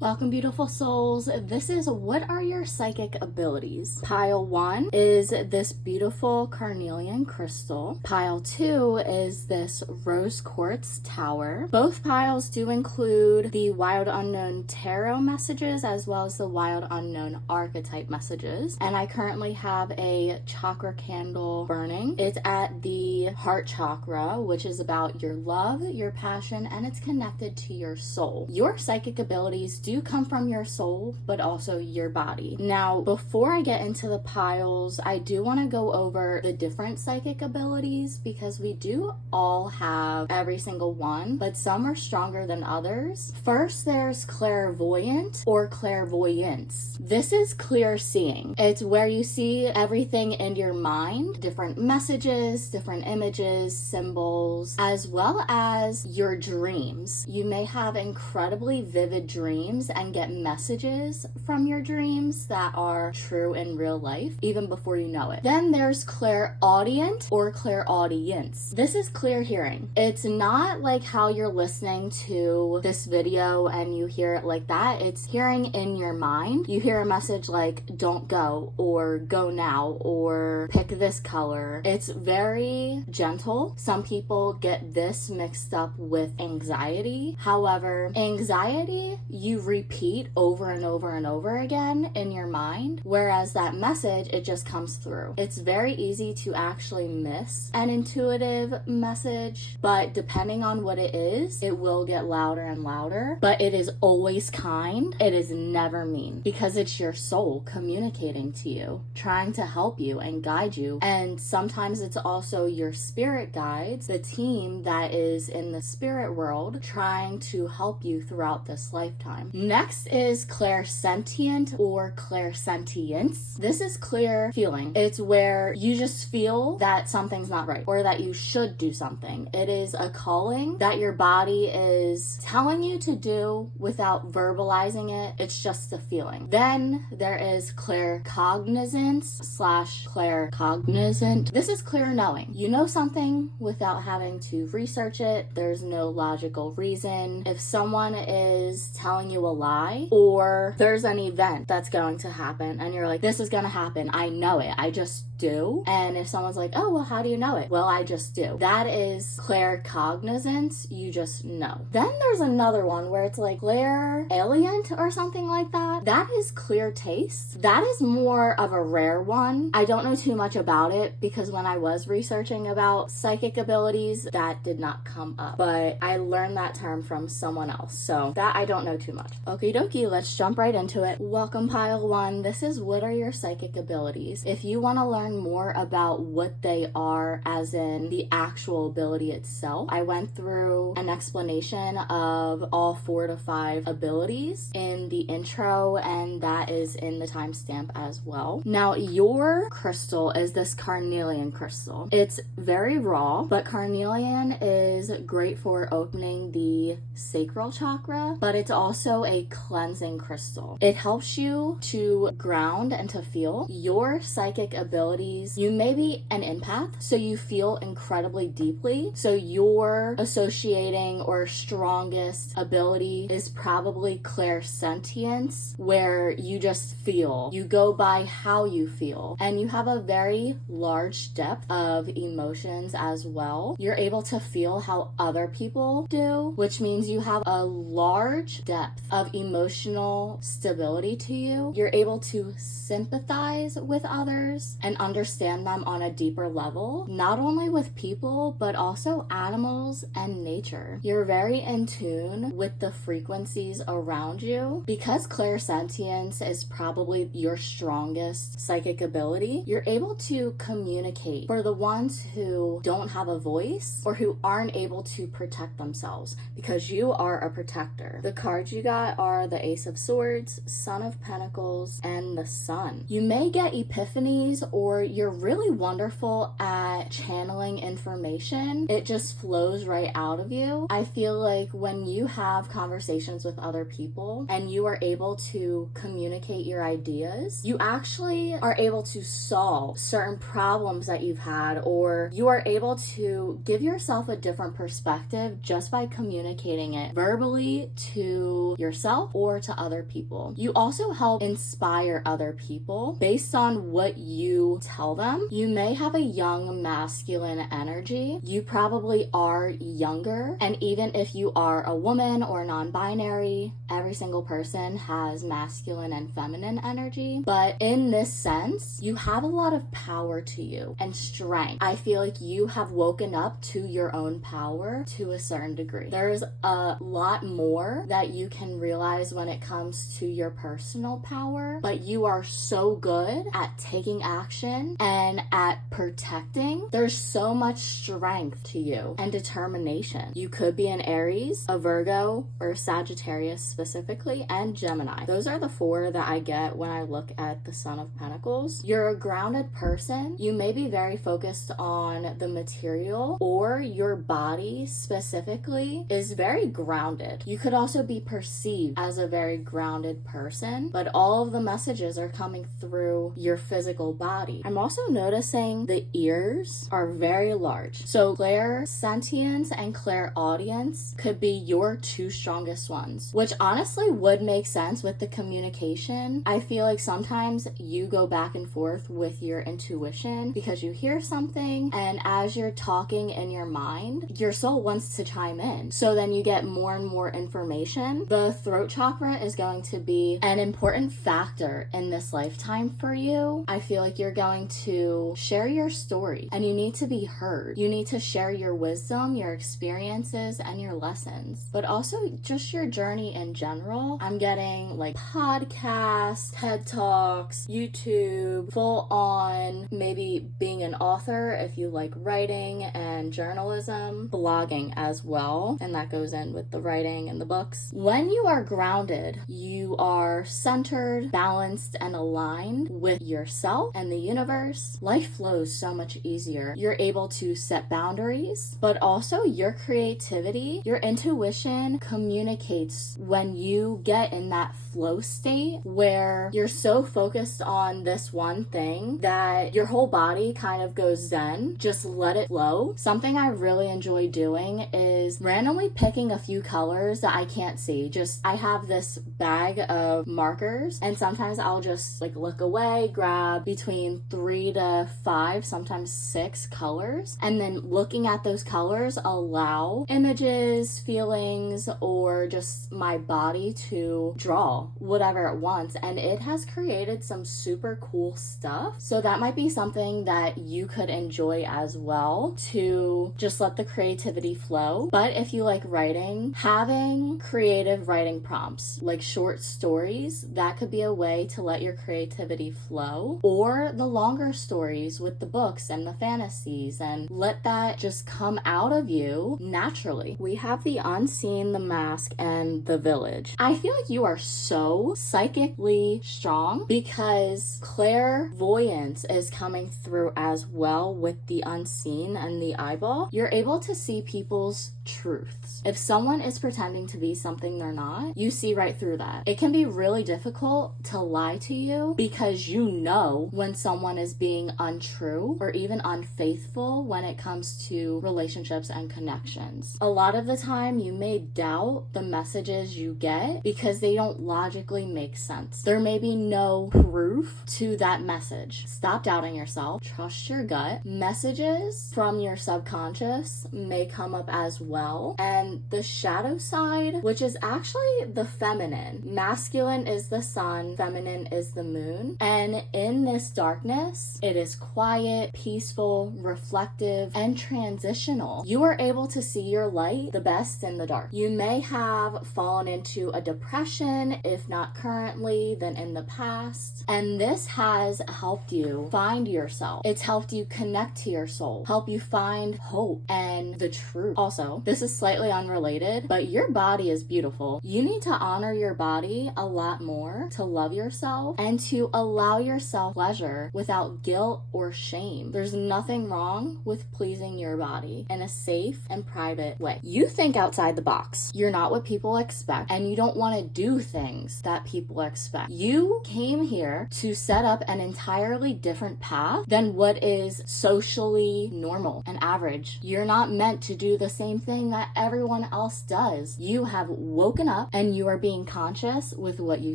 Welcome, beautiful souls. This is what are your psychic abilities? Pile 1 is this beautiful carnelian crystal. Pile 2 is this rose quartz tower. Both piles do include the wild unknown tarot messages as well as the wild unknown archetype messages. And I currently have a chakra candle burning. It's at the heart chakra, which is about your love, your passion, and it's connected to your soul. Your psychic abilities do come from your soul, but also your body. Now, before I get into the piles, I do want to go over the different psychic abilities because we do all have every single one, but some are stronger than others. First, there's clairvoyant or clairvoyance. This is clear seeing. It's where you see everything in your mind, different messages, different images, symbols, as well as your dreams. You may have incredibly vivid dreams and get messages from your dreams that are true in real life, even before you know it. Then there's clairaudient or clairaudience. This is clear hearing. It's not like how you're listening to this video and you hear it like that. It's hearing in your mind. You hear a message like, don't go, or go now, or pick this color. It's very gentle. Some people get this mixed up with anxiety. However, anxiety, you repeat over and over and over again in your mind, whereas that message, it just comes through. It's very easy to actually miss an intuitive message, but depending on what it is, it will get louder and louder, but it is always kind. It is never mean because it's your soul communicating to you, trying to help you and guide you. And sometimes it's also your spirit guides, the team that is in the spirit world, trying to help you throughout this lifetime. Next is clairsentient or clairsentience. This is clear feeling. It's where you just feel that something's not right or that you should do something. It is a calling that your body is telling you to do without verbalizing it. It's just a feeling. Then there is claircognizance / claircognizant. This is clear knowing. You know something without having to research it. There's no logical reason. If someone is telling you a lie, or there's an event that's going to happen and you're like, this is going to happen, I know it, I just do. And if someone's like, oh, well, how do you know it? Well, I just do. That is claircognizance. You just know. Then there's another one where it's like clairalient or something like that. That is clear taste. That is more of a rare one. I don't know too much about it because when I was researching about psychic abilities, that did not come up, but I learned that term from someone else, so that I don't know too much. Okie dokie, let's jump right into it. Welcome, pile 1. This is what are your psychic abilities. If you want to learn more about what they are, as in the actual ability itself, I went through an explanation of all 4 to 5 abilities in the intro, and that is in the timestamp as well. Now, your crystal is this carnelian crystal. It's very raw, but carnelian is great for opening the sacral chakra, but it's also a cleansing crystal. It helps you to ground and to feel. Your psychic abilities, you may be an empath, so you feel incredibly deeply. So your associating or strongest ability is probably clairsentience, where you just feel. You go by how you feel, and you have a very large depth of emotions as well. You're able to feel how other people do, which means you have a large depth of emotional stability to you. You're able to sympathize with others and understand them on a deeper level, not only with people, but also animals and nature. You're very in tune with the frequencies around you. Because clairsentience is probably your strongest psychic ability, you're able to communicate for the ones who don't have a voice or who aren't able to protect themselves, because you are a protector. The cards you got are the Ace of Swords, Son of Pentacles, and the Sun. You may get epiphanies or or you're really wonderful at channeling information. It just flows right out of you. I feel like when you have conversations with other people and you are able to communicate your ideas, you actually are able to solve certain problems that you've had, or you are able to give yourself a different perspective just by communicating it verbally to yourself or to other people. You also help inspire other people based on what you tell them. You may have a young masculine energy. You probably are younger, and even if you are a woman or non-binary, every single person has masculine and feminine energy. But in this sense, you have a lot of power to you and strength. I feel like you have woken up to your own power to a certain degree. There's a lot more that you can realize when it comes to your personal power, but you are so good at taking action and at protecting. There's so much strength to you and determination. You could be an Aries, a Virgo, or Sagittarius specifically, and Gemini. Those are the 4 that I get when I look at the Son of Pentacles. You're a grounded person. You may be very focused on the material, or your body specifically is very grounded. You could also be perceived as a very grounded person, but all of the messages are coming through your physical body. I'm also noticing the ears are very large. So clairsentience and clairaudience could be your 2 strongest ones, which honestly would make sense with the communication. I feel like sometimes you go back and forth with your intuition because you hear something, and as you're talking in your mind, your soul wants to chime in. So then you get more and more information. The throat chakra is going to be an important factor in this lifetime for you. I feel like you're going to share your story, and you need to be heard. You need to share your wisdom, your experiences, and your lessons, but also just your journey in general. I'm getting like podcasts, TED Talks, YouTube, full on maybe being an author if you like writing and journalism, blogging as well, and that goes in with the writing and the books. When you are grounded, you are centered, balanced, and aligned with yourself and the universe. Life flows so much easier. You're able to set boundaries, but also your creativity, your intuition communicates when you get in that flow state where you're so focused on this one thing that your whole body kind of goes zen. Just let it flow. Something I really enjoy doing is randomly picking a few colors that I can't see. I have this bag of markers, and sometimes I'll just like look away, grab between 3 to 5, sometimes 6 colors, and then looking at those colors allow images, feelings, or just my body to draw whatever it wants, and it has created some super cool stuff. So that might be something that you could enjoy as well, to just let the creativity flow. But if you like writing, having creative writing prompts like short stories, that could be a way to let your creativity flow, or the longer stories with the books and the fantasies, and let that just come out of you naturally. We have the Unseen, the Mask, and the Village. I feel like you are so psychically strong because clairvoyance is coming through as well with the unseen and the eyeball. You're able to see people's truths. If someone is pretending to be something they're not, you see right through that. It can be really difficult to lie to you because you know when someone is being untrue or even unfaithful when it comes to relationships and connections. A lot of the time you may doubt the messages you get because they don't logically make sense. There may be no proof to that message. Stop doubting yourself. Trust your gut. Messages from your subconscious may come up as well. And the shadow side, which is actually the feminine. Masculine is the sun, feminine is the moon. And in this darkness, it is quiet, peaceful, reflective, and transitional. You are able to see your light the best in the dark. You may have fallen into a depression, if not currently, then in the past. And this has helped you find yourself. It's helped you connect to your soul, help you find hope and the truth. Also, you. This is slightly unrelated, but your body is beautiful. You need to honor your body a lot more, to love yourself, and to allow yourself pleasure without guilt or shame. There's nothing wrong with pleasing your body in a safe and private way. You think outside the box. You're not what people expect, and you don't want to do things that people expect. You came here to set up an entirely different path than what is socially normal and average. You're not meant to do the same thing that everyone else does. You have woken up and you are being conscious with what you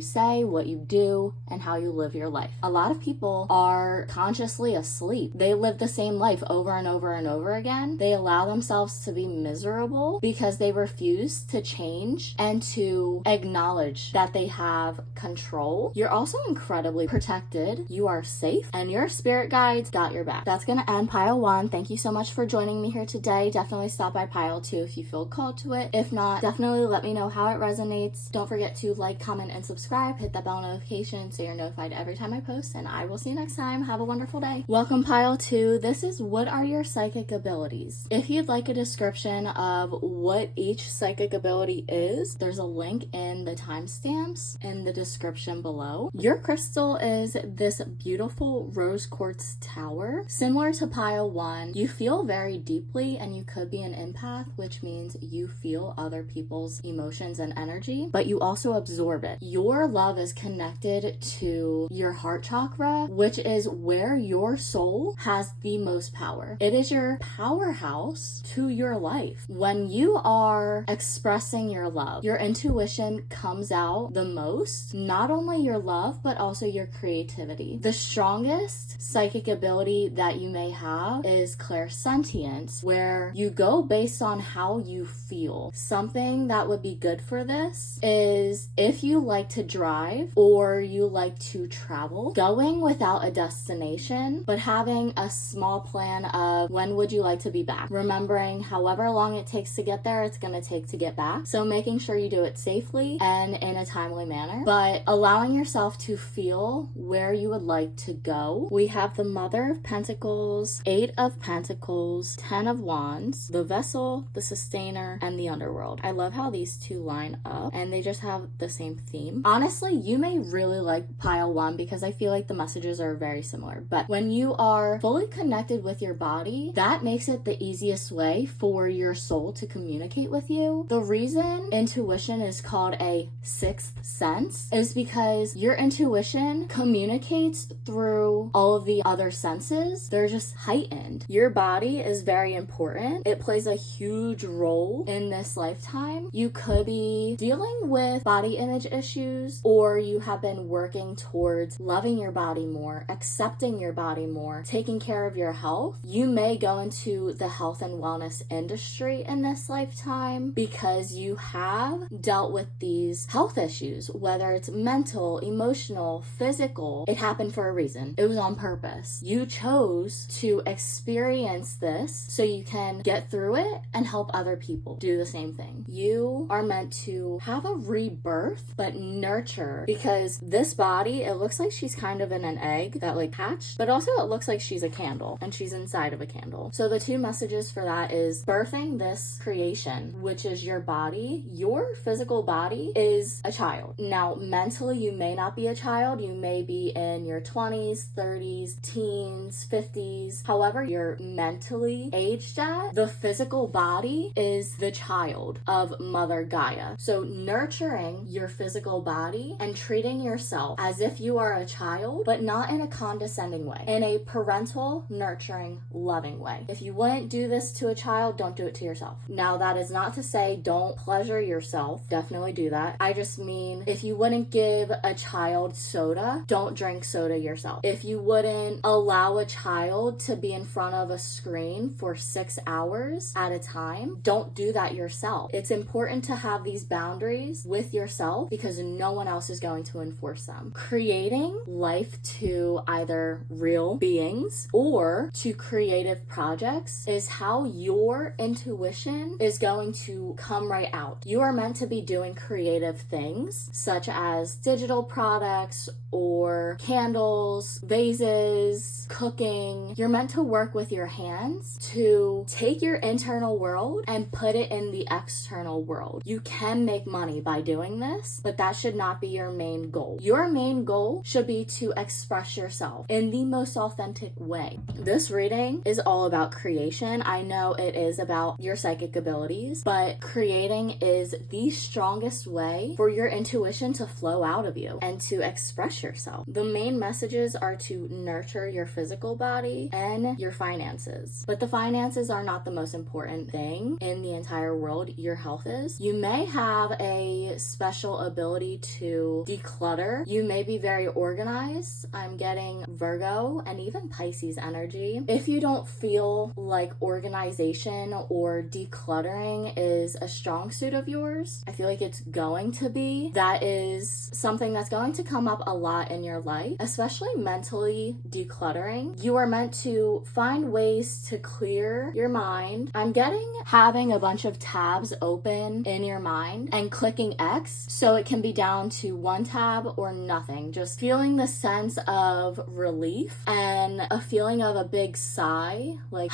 say, what you do, and how you live your life. A lot of people are consciously asleep. They live the same life over and over and over again. They allow themselves to be miserable because they refuse to change and to acknowledge that they have control. You're also incredibly protected. You are safe, and your spirit guides got your back. That's gonna end pile 1. Thank you so much for joining me here today. Definitely stop by pile 2 if you feel called to it. If not, definitely let me know how it resonates. Don't forget to like, comment, and subscribe. Hit that bell notification so you're notified every time I post, and I will see you next time. Have a wonderful day. Welcome pile 2. This is what are your psychic abilities? If you'd like a description of what each psychic ability is, there's a link in the timestamps in the description below. Your crystal is this beautiful rose quartz tower. Similar to pile 1, you feel very deeply, and you could be an empath, which means you feel other people's emotions and energy, but you also absorb it. Your love is connected to your heart chakra, which is where your soul has the most power. It is your powerhouse to your life. When you are expressing your love, your intuition comes out the most, not only your love, but also your creativity. The strongest psychic ability that you may have is clairsentience, where you go based on how you feel. Something that would be good for this is if you like to drive or you like to travel, going without a destination, but having a small plan of when would you like to be back. Remembering however long it takes to get there, it's going to take to get back. So making sure you do it safely and in a timely manner, but allowing yourself to feel where you would like to go. We have the Mother of Pentacles, 8 of Pentacles, 10 of Wands, the Vessel, the Sustainer, and the Underworld. I love how these two line up and they just have the same theme. Honestly, you may really like pile 1 because I feel like the messages are very similar, but when you are fully connected with your body, that makes it the easiest way for your soul to communicate with you. The reason intuition is called a sixth sense is because your intuition communicates through all of the other senses. They're just heightened. Your body is very important. It plays a huge role in this lifetime. You could be dealing with body image issues, or you have been working towards loving your body more, accepting your body more, taking care of your health. You may go into the health and wellness industry in this lifetime because you have dealt with these health issues, whether it's mental, emotional, physical. It happened for a reason. It was on purpose. You chose to experience this so you can get through it and help other people do the same thing. You are meant to have a rebirth, but nurture, because this body, it looks like she's kind of in an egg that like hatched, but also it looks like she's a candle and she's inside of a candle. So the two messages for that is birthing this creation, which is your body. Your physical body is a child. Now, mentally, you may not be a child. You may be in your 20s, 30s, teens, 50s. However, you're mentally aged at, the physical body is the child of Mother Gaia. So nurturing your physical body and treating yourself as if you are a child, but not in a condescending way, in a parental, nurturing, loving way. If you wouldn't do this to a child, don't do it to yourself. Now, that is not to say don't pleasure yourself. Definitely do that. I just mean if you wouldn't give a child soda, don't drink soda yourself. If you wouldn't allow a child to be in front of a screen for 6 hours at a time, don't do that yourself. It's important to have these boundaries with yourself because no one else is going to enforce them. Creating life to either real beings or to creative projects is how your intuition is going to come right out. You are meant to be doing creative things such as digital products or candles, vases, cooking. You're meant to work with your hands to take your internal world world and put it in the external world. You can make money by doing this, but that should not be your main goal. Your main goal should be to express yourself in the most authentic way. This reading is all about creation. I know it is about your psychic abilities, but creating is the strongest way for your intuition to flow out of you and to express yourself. The main messages are to nurture your physical body and your finances. But the finances are not the most important thing in the entire world. Your health is. You may have a special ability to declutter. You may be very organized. I'm getting Virgo and even Pisces energy. If you don't feel like organization or decluttering is a strong suit of yours, I feel like it's going to be. That is something that's going to come up a lot in your life, especially mentally decluttering. You are meant to find ways to clear your mind. I'm getting having a bunch of tabs open in your mind and clicking X so it can be down to one tab or nothing. Just feeling the sense of relief and a feeling of a big sigh, like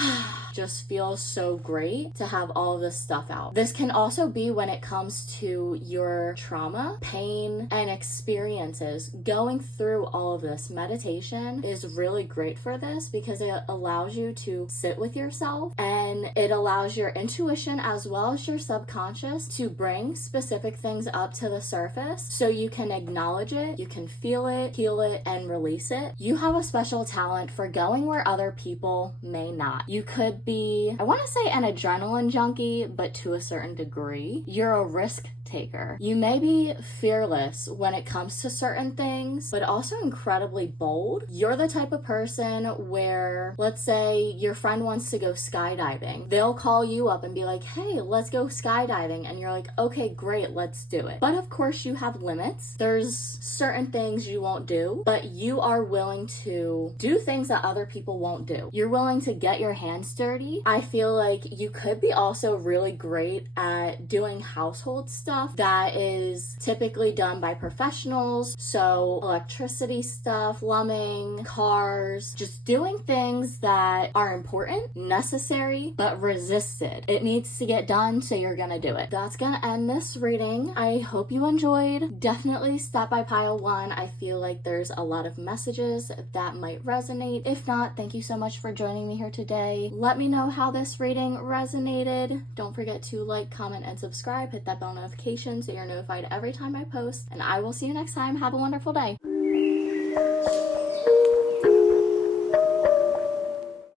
just feels so great to have all of this stuff out. This can also be when it comes to your trauma, pain, and experiences. Going through all of this, meditation is really great for this because it allows you to sit with yourself and it allows your intuition as well as your subconscious to bring specific things up to the surface so you can acknowledge it, you can feel it, heal it, and release it. You have a special talent for going where other people may not. You could be, I want to say an adrenaline junkie, but to a certain degree. You're a risk taker. You may be fearless when it comes to certain things, but also incredibly bold. You're the type of person where, let's say your friend wants to go skydiving. They'll call you up and be like, hey, let's go skydiving. And you're like, okay, great, let's do it. But of course you have limits. There's certain things you won't do, but you are willing to do things that other people won't do. You're willing to get your hands dirty. I feel like you could be also really great at doing household stuff that is typically done by professionals. So electricity stuff, plumbing, cars, just doing things that are important, necessary, but resisted. It needs to get done, so you're gonna do it. That's gonna end this reading. I hope you enjoyed. Definitely stop by pile 1. I feel like there's a lot of messages that might resonate. If not, thank you so much for joining me here today. Let me know how this reading resonated. Don't forget to like, comment, and subscribe. Hit that bell notification so you're notified every time I post, and I will see you next time. Have a wonderful day.